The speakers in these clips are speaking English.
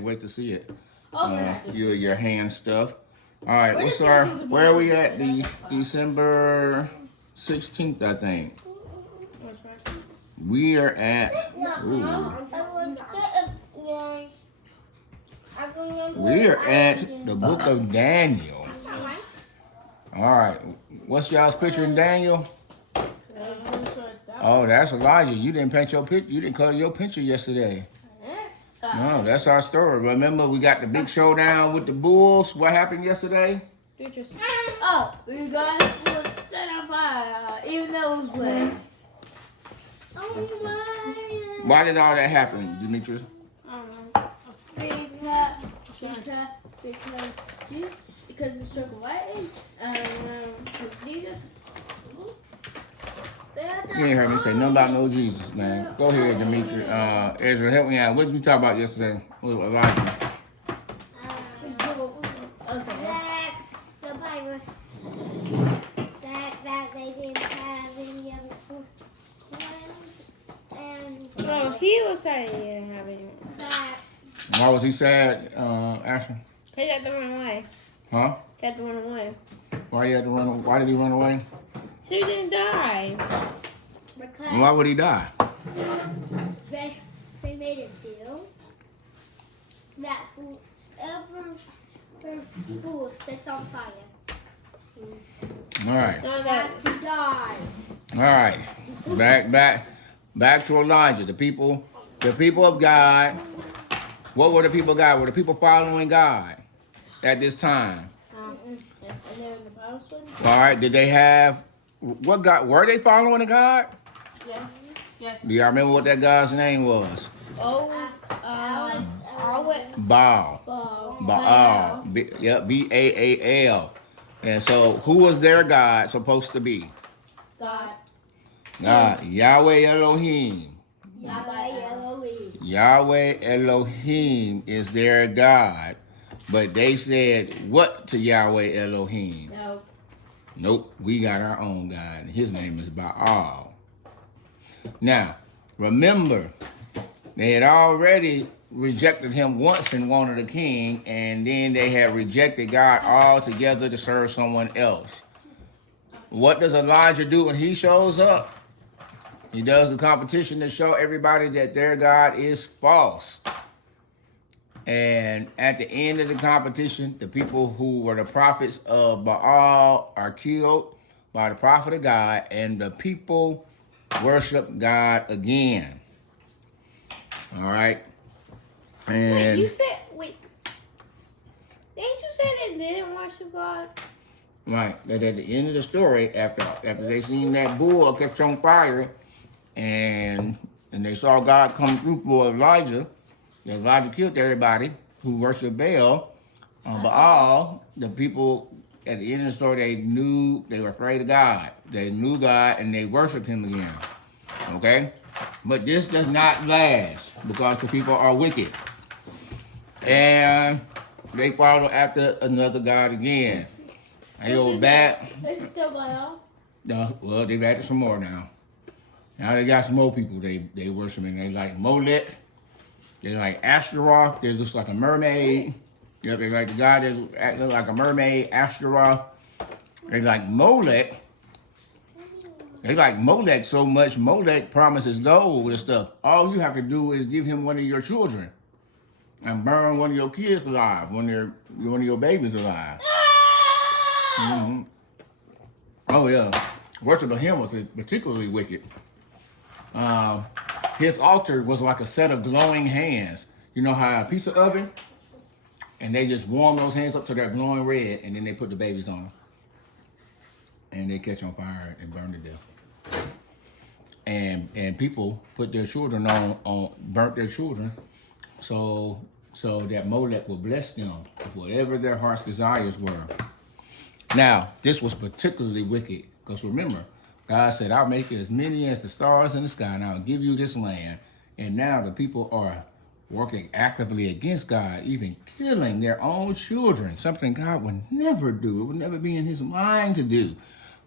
Wait to see it. Oh, Your hand stuff. All right, where are we at? The December 16th, I think. We are at, we are at the book of Daniel. All right, what's y'all's picture in Daniel? Oh, that's Elijah. You didn't paint your picture. You didn't color your picture yesterday. No, that's our story. Remember, we got the big showdown with the bulls. What happened yesterday? Oh, you guys were set on fire, even though it was wet. Why did all that happen, Demetrius? I don't know. Because the stroke of lightning, Jesus. You ain't heard me say nothing about no Jesus, man. Go ahead, Demetrius. Ezra, help me out. What did you talk about yesterday with Elijah? That somebody was sad that they didn't have any other friends, and No, he was saying he didn't have any. Why was he sad, Ashley? He got to run away. Huh? He had to run away. Why he had to run? Why did he run away? So he didn't die. because Why would he die? they made a deal that whoever fool sets on fire All right. No, have to die. All right. Back to Elijah. The people of God. What were the people of God? Were the people following God at this time? Yeah, and then the Bible study? All right. Did they have what God? Were they following the God? Yes. Yes. Do y'all remember what that God's name was? Oh, Baal. Baal. B-A-A-L. And so, who was their God supposed to be? God. God. Yahweh Elohim. Yahweh Elohim. Yahweh Elohim is their God. But they said what to Yahweh Elohim? No. Nope, we got our own God, and his name is Baal. Now, remember, they had already rejected him once and wanted a king, and then they had rejected God altogether to serve someone else. What does Elijah do when he shows up? He does the competition to show everybody that their God is false. And at the end of the competition, the people who were the prophets of Baal are killed by the prophet of God, and the people worship God again. All right. And Wait. Didn't you say they didn't worship God? right, that at the end of the story, after they seen that bull catch on fire, and they saw God come through for Elijah. Elijah killed everybody who worshiped Baal. Baal, the people at the end of the story, they knew they were afraid of God. They knew God and they worshiped him again. Okay? But this does not last because the people are wicked. And they follow after another God again. And go back. This is still Baal? No, well, they've added some more now. Now they got some more people they worshiping. They like Molech. They like Ashtaroth. They're just like a mermaid. Yep, they like the guy that acting like a mermaid, Ashtaroth. They like Molech. They like Molech so much. Molech promises gold and stuff. All you have to do is give him one of your children and burn one of your kids alive, one of your babies alive. Mm-hmm. Oh yeah, worship of him was particularly wicked. His altar was like a set of glowing hands. You know how a piece of oven, and they just warm those hands up to they're glowing red, and then they put the babies on them, and they catch on fire and burn to death. And people put their children burnt their children, so that Molech will bless them with whatever their heart's desires were. Now, this was particularly wicked, because remember, God said, I'll make you as many as the stars in the sky, and I'll give you this land. And now the people are working actively against God, even killing their own children, something God would never do. It would never be in his mind to do.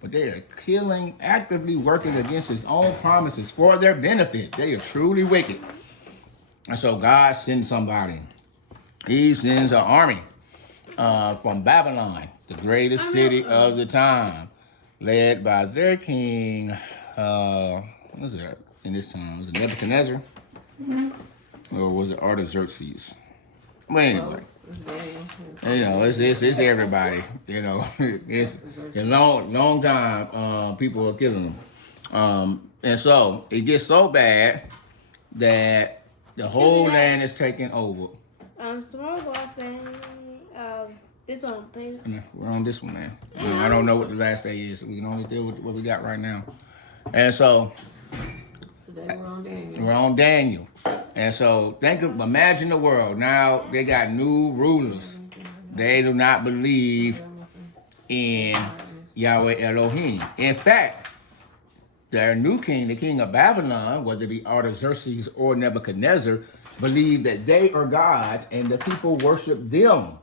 But they are killing, actively working against his own promises for their benefit. They are truly wicked. And so God sends somebody. he sends an army from Babylon, the greatest city of the time, led by their king. What was it in this time? Was it Nebuchadnezzar? Or was it Artaxerxes? But anyway, it's everybody. It's a long time. People are killing them, and so it gets so bad that the whole land is taken over. Tomorrow last day. This one, please. We're on this one now. I don't know what the last day is. So we can only deal with what we got right now, and so. Today we're on Daniel. We're on Daniel. And so imagine the world. Now they got new rulers. They do not believe in Yahweh Elohim. In fact, their new king, the king of Babylon, whether it be Artaxerxes or Nebuchadnezzar, believe that they are gods and the people worship them.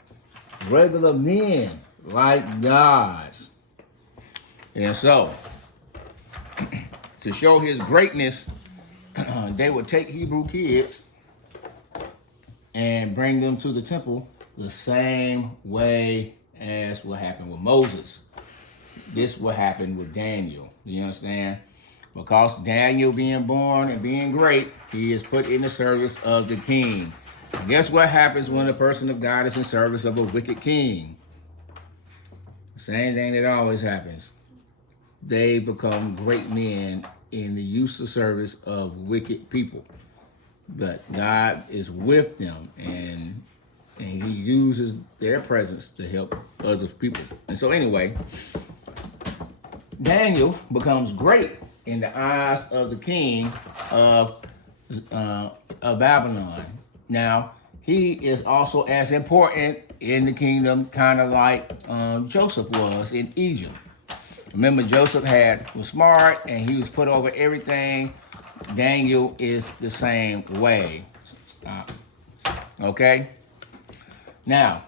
Regular men like gods. And so, to show his greatness, they would take Hebrew kids and bring them to the temple the same way as what happened with Moses. This what happened with Daniel. You understand? Because Daniel being born and being great, he is put in the service of the king. And guess what happens when a person of God is in service of a wicked king? Same thing that always happens. They become great men in the use of service of wicked people. But God is with them, and he uses their presence to help other people. And so anyway, Daniel becomes great in the eyes of the king of Babylon. Now, he is also as important in the kingdom, kind of like Joseph was in Egypt. Remember, Joseph was smart and he was put over everything. Daniel is the same way. Stop. Okay? Now,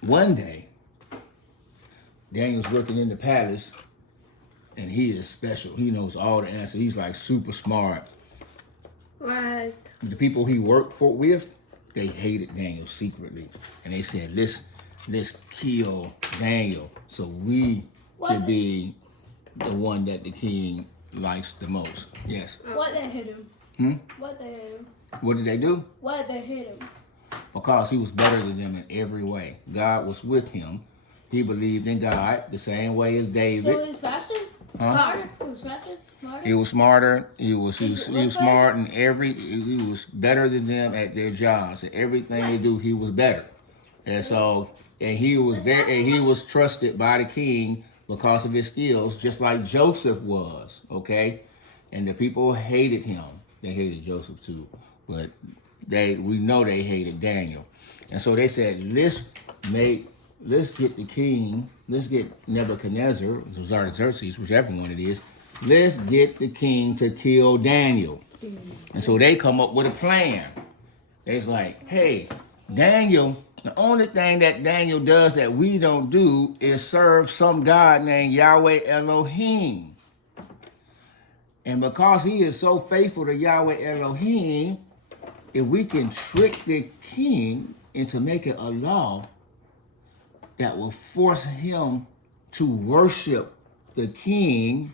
one day, Daniel's working in the palace and he is special. He knows all the answers. He's like super smart. Like, The people he worked with, they hated Daniel secretly. And they said, let's kill Daniel so we could be the one that the king likes the most. Yes. what they hit him? What they hit him? What did they do? What they hit him? Because he was better than them in every way. God was with him. He believed in God the same way as David. So he was faster? Smarter? He was faster? Smarter? He was smarter. He was smart in he was better than them at their jobs. At everything they do, he was better. And so, he was trusted by the king because of his skills, just like Joseph was, okay? And the people hated him. They hated Joseph too, but we know they hated Daniel. And so they said, let's get the king, let's get Nebuchadnezzar, Artaxerxes, whichever one it is, let's get the king to kill Daniel. And so they come up with a plan. It's like, hey, Daniel, the only thing that Daniel does that we don't do is serve some God named Yahweh Elohim. And because he is so faithful to Yahweh Elohim, if we can trick the king into making a law that will force him to worship the king,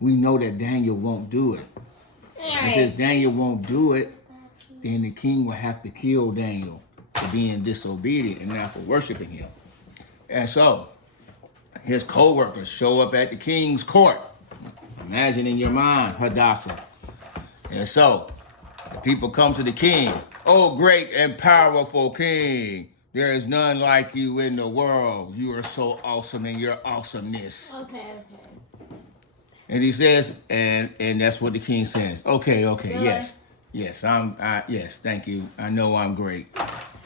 we know that Daniel won't do it. And since Daniel won't do it, then the king will have to kill Daniel for being disobedient and not for worshiping him. And so, his co-workers show up at the king's court. Imagine in your mind, Hadassah. And so, the people come to the king. Oh, great and powerful king. There is none like you in the world. You are so awesome in your awesomeness. Okay. And he says, and that's what the king says. Okay, Really? yes, yes, thank you. I know I'm great.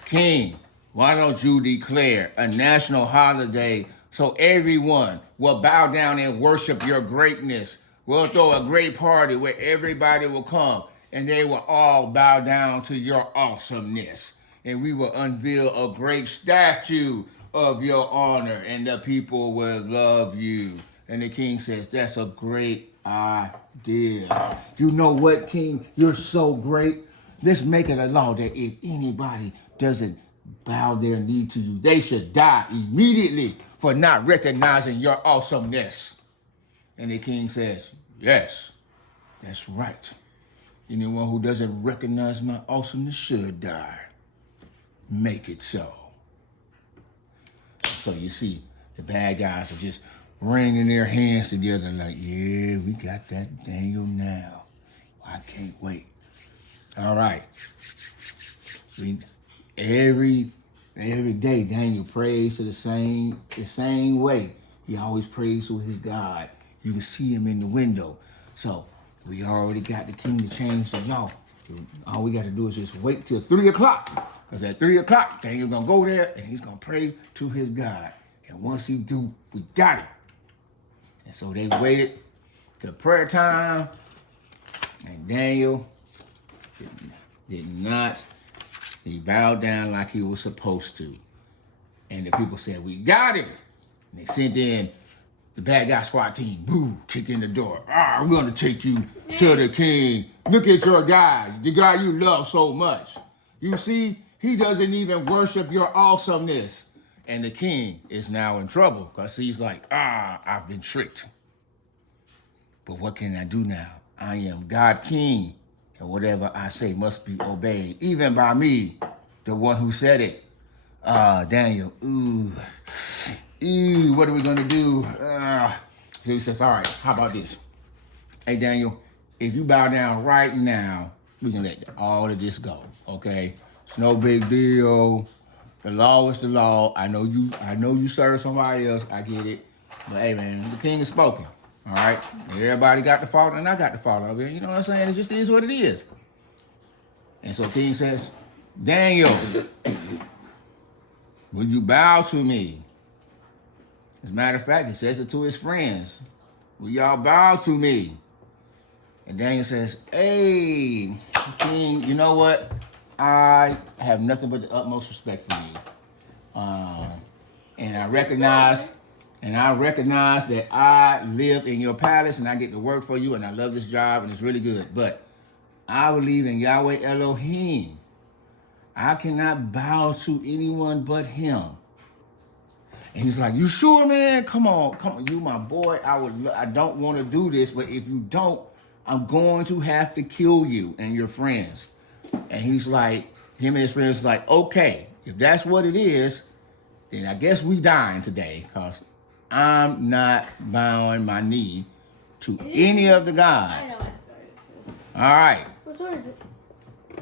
King, why don't you declare a national holiday so everyone will bow down and worship your greatness? We'll throw a great party where everybody will come and they will all bow down to your awesomeness. And we will unveil a great statue of your honor and the people will love you. And the king says, that's a great idea. You know what, king? You're so great. let's make it a law that if anybody doesn't bow their knee to you, they should die immediately for not recognizing your awesomeness. And the king says, yes, that's right. Anyone who doesn't recognize my awesomeness should die. Make it so. So you see, the bad guys are just wringing their hands together like, yeah, we got that Daniel now. I can't wait. All right. Every day Daniel prays to the same way. He always prays to his God. You can see him in the window. So we already got the king to change the law. All we got to do is just wait till 3 o'clock. Because at 3 o'clock, Daniel's going to go there and he's going to pray to his God. And once he do, we got it. And so they waited till prayer time. And Daniel did not. He bowed down like he was supposed to. And the people said, we got him. And they sent in the bad guy SWAT team. Boo, kick in the door. We're going to take you to the king. Look at your guy, the guy you love so much. You see, he doesn't even worship your awesomeness. And the king is now in trouble because he's like, I've been tricked. But what can I do now? I am God King, and whatever I say must be obeyed, even by me, the one who said it. Daniel, what are we going to do? So he says, all right, how about this? Hey, Daniel, if you bow down right now, we can let all of this go, okay? It's no big deal. The law is the law. I know you serve somebody else. I get it. But hey, man, the king has spoken. All right? Everybody got the fault, and I got the fault of it. You know what I'm saying? It just is what it is. And so the king says, Daniel, will you bow to me? As a matter of fact, he says it to his friends. Will y'all bow to me? And Daniel says, hey, king, you know what? I have nothing but the utmost respect for you. And I recognize that I live in your palace and I get to work for you and I love this job and it's really good. But I believe in Yahweh Elohim. I cannot bow to anyone but him. And he's like, you sure, man? Come on, you my boy. I don't want to do this, but if you don't, I'm going to have to kill you and your friends. And he's like, him and his friends like, okay, if that's what it is, then I guess we dying today because I'm not bowing my knee to any of the gods. I know what story this is. All right. What story is it?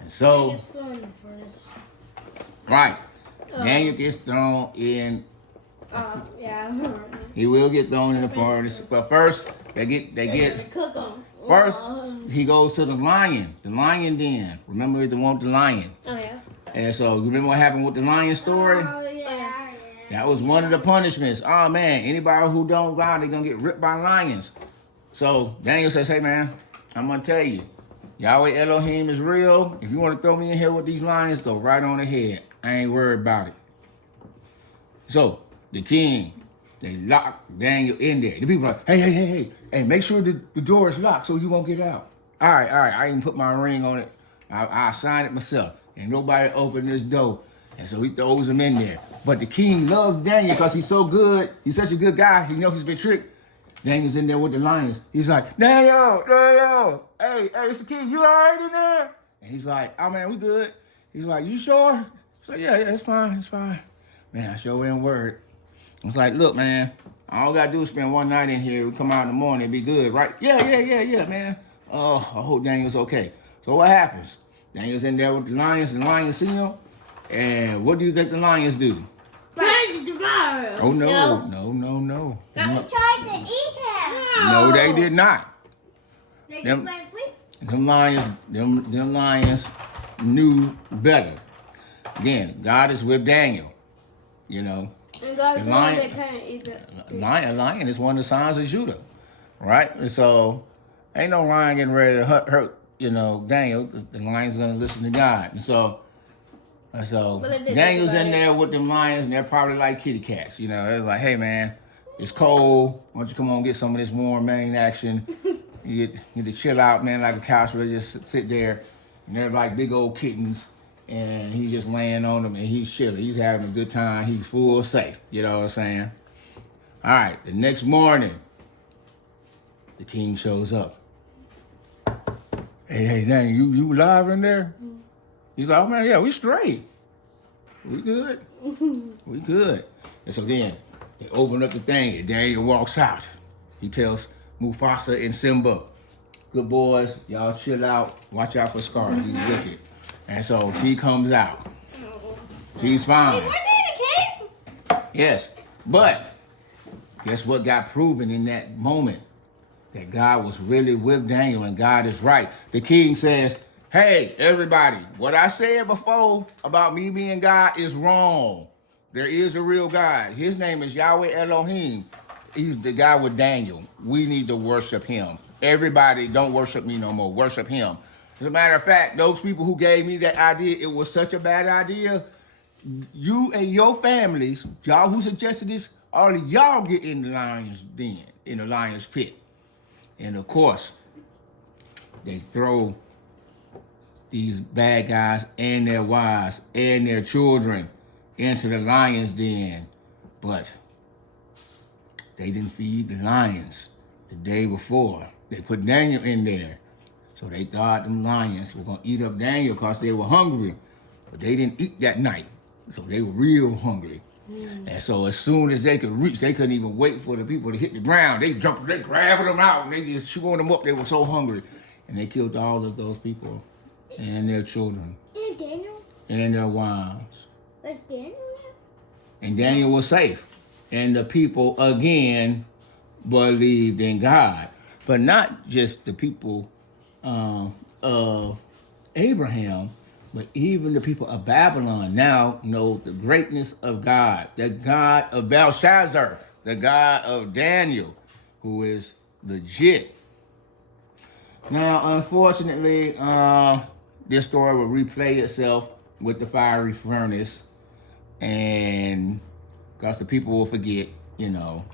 And so, It's thrown in the furnace. right. Daniel gets thrown in. Yeah, I remember. He will get thrown in the furnace. But first, they get. Cook 'em. First, he goes to the lion den. Remember the one with the lion? Oh, yeah. And so, you remember what happened with the lion story? Oh, yeah. That was one of the punishments. Oh, man, anybody who don't bow, they're going to get ripped by lions. So, Daniel says, hey, man, I'm going to tell you, Yahweh Elohim is real. If you want to throw me in here with these lions, go right on ahead. I ain't worried about it. So, the king, they lock Daniel in there. The people are like, hey, make sure the door is locked so you won't get out. All right, I even put my ring on it. I signed it myself. And nobody opened this door. And so he throws him in there. But the king loves Daniel because he's so good. He's such a good guy. He knows he's been tricked. Daniel's in there with the lions. He's like, Daniel, hey, it's the king. You all right in there? And he's like, oh, man, we good. He's like, you sure? He's like, yeah, it's fine. Man, I sure ain't worried. It's like, look, man, all I got to do is spend one night in here. We come out in the morning, it'll be good, right? Yeah, man. Oh, I hope Daniel's okay. So what happens? Daniel's in there with the lions, and the lions see him. And what do you think the lions do? Trying to devour. Oh, no. They tried to eat him. No, they did not. They Them- just went free. Them lions knew better. Again, God is with Daniel, you know. And God The told them lion- they can't eat it. A lion is one of the signs of Judah, right? And so, ain't no lion getting ready to hurt Daniel. The lion's going to listen to God. And so But they did Daniel's think in about there with them lions, and they're probably like kitty cats. You know, it's like, hey, man, it's cold. Why don't you come on and get some of this warm main action? You get to chill out, man, like a couch where you just sit there. and they're like big old kittens, and he's just laying on them, and he's chilling. He's having a good time. He's full safe. You know what I'm saying? All right, the next morning, the king shows up. Hey, Daniel, you live in there? He's like, oh man, yeah, we straight. We good. We good. And so then they open up the thing, and Daniel walks out. He tells Mufasa and Simba, good boys, y'all chill out. Watch out for Scar. He's wicked. And so he comes out. He's fine. Wait, weren't they in a cave? Yes. But guess what got proven in that moment? That God was really with Daniel and God is right. The king says, hey, everybody, what I said before about me being God is wrong. There is a real God. His name is Yahweh Elohim. He's the guy with Daniel. We need to worship him. Everybody, don't worship me no more. Worship him. As a matter of fact, those people who gave me that idea, it was such a bad idea. You and your families, y'all who suggested this, all of y'all get in the lion's den, in the lion's pit. And of course, they throw these bad guys and their wives and their children into the lion's den. But they didn't feed the lions the day before. They put Daniel in there. So they thought them lions were going to eat up Daniel because they were hungry. But they didn't eat that night. So they were real hungry. And so as soon as they could reach, they couldn't even wait for the people to hit the ground. They jumped, they grabbing them out, and they just chewing them up. They were so hungry. And they killed all of those people and their children. And Daniel? And their wives. Was Daniel there? And Daniel was safe. And the people, again, believed in God. But not just the people of Abraham, but even the people of Babylon now know the greatness of God, the God of Belshazzar, the God of Daniel, who is legit. Now, unfortunately, this story will replay itself with the fiery furnace, and because the people will forget, you know,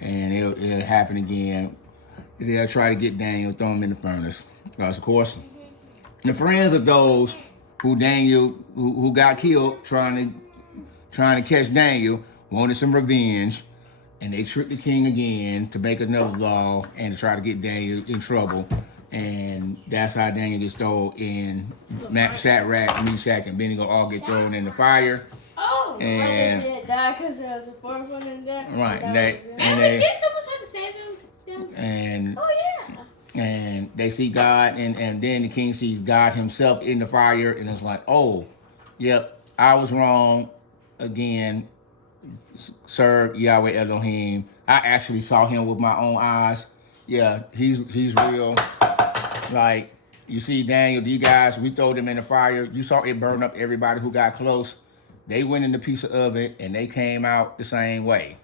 and it'll happen again. They'll try to get Daniel, throw him in the furnace. Because, of course, the friends of those who got killed trying to catch Daniel wanted some revenge, and they tricked the king again to make another law and to try to get Daniel in trouble. And that's how Daniel gets thrown in. Shadrach, Meshach, and Abednego all get thrown in the fire. Oh, And they didn't die because there was a fourth one in there. right, Did someone try to save them? and Oh yeah. and they see God, and then the king sees God himself in the fire, and it's like, oh, yep, I was wrong again. Serve Yahweh Elohim. I actually saw him with my own eyes. Yeah, he's real. Like, you see Daniel, these guys, we throw them in the fire. You saw it burn up everybody who got close. They went in the piece of oven, and they came out the same way.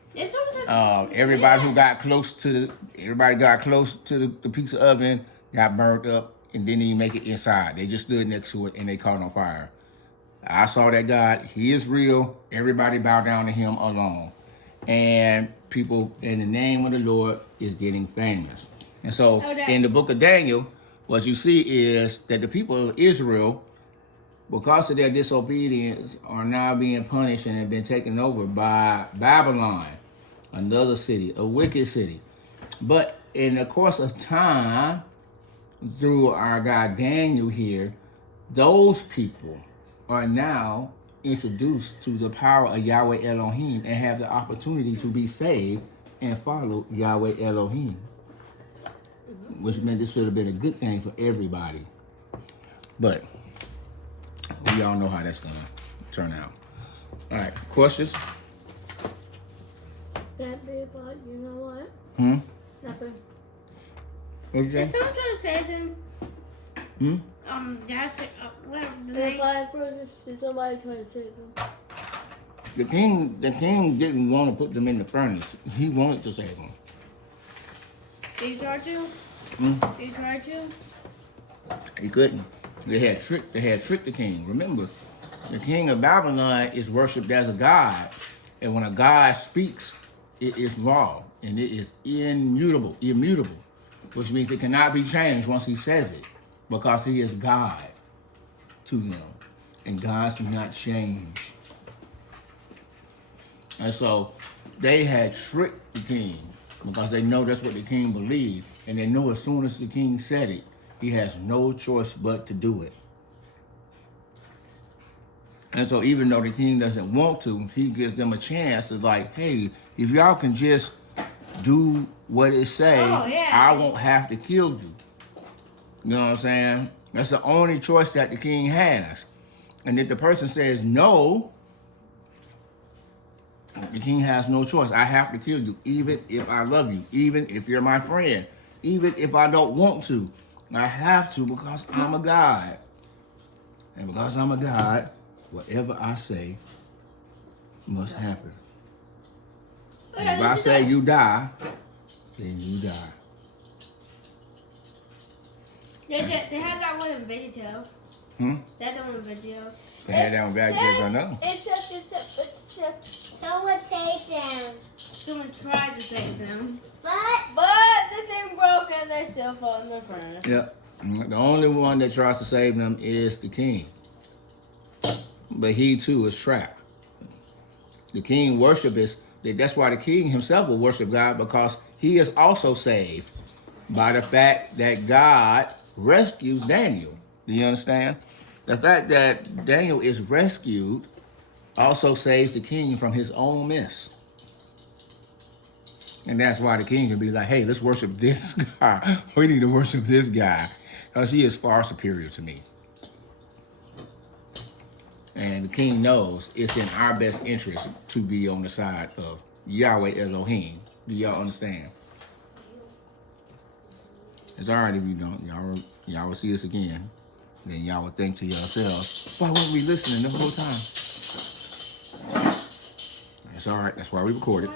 Everybody who got close to the piece of oven got burnt up and didn't even make it inside. They just stood next to it and they caught on fire. I saw that God, he is real. Everybody bow down to him alone. And people in the name of the Lord is getting famous. And so in the book of Daniel, what you see is that the people of Israel, because of their disobedience, are now being punished and have been taken over by Babylon, another city, a wicked city. But in the course of time, through our guy Daniel here, those people are now introduced to the power of Yahweh Elohim and have the opportunity to be saved and follow Yahweh Elohim. Which meant this should have been a good thing for everybody. But we all know how that's going to turn out. All right, questions? That big, but you know what? Nothing. What you Did say? someone try to save them? That's Whatever the the name. fire furnace. Is somebody trying to save them? The king didn't want to put them in the furnace. He wanted to save them. Did you try to? Did you try to? He couldn't. They had tricked the king. Remember, the king of Babylon is worshipped as a god, and when a god speaks, it is law and it is immutable, which means it cannot be changed once he says it, because he is God. to them. And gods do not change. And so they had tricked the king because they know that's what the king believed. And they know as soon as the king said it, he has no choice but to do it. And so even though the king doesn't want to, he gives them a chance to like, hey, if y'all can just do what it say, I won't have to kill you. You know what I'm saying? That's the only choice that the king has. And if the person says no, the king has no choice. I have to kill you, even if I love you, even if you're my friend, even if I don't want to. I have to because I'm a god. And because I'm a god, whatever I say must happen. And if I say you die, then you die. They had that one in VeggieTales. They had that one in VeggieTales. They had that on VeggieTales, I know. Except someone take them. Someone tried to save them. But the thing broke and they still fought in the furnace. Yep. The only one that tries to save them is the king. But he too is trapped. The king that's why the king himself will worship God, because he is also saved by the fact that God rescues Daniel. Do you understand? The fact that Daniel is rescued also saves the king from his own mess. And that's why the king can be like, hey, let's worship this guy. We need to worship this guy because he is far superior to me. And the king knows it's in our best interest to be on the side of Yahweh Elohim. Do y'all understand? It's all right if you don't. Y'all will see us again. Then y'all will think to yourselves, why weren't we listening the whole time? It's all right. That's why we recorded.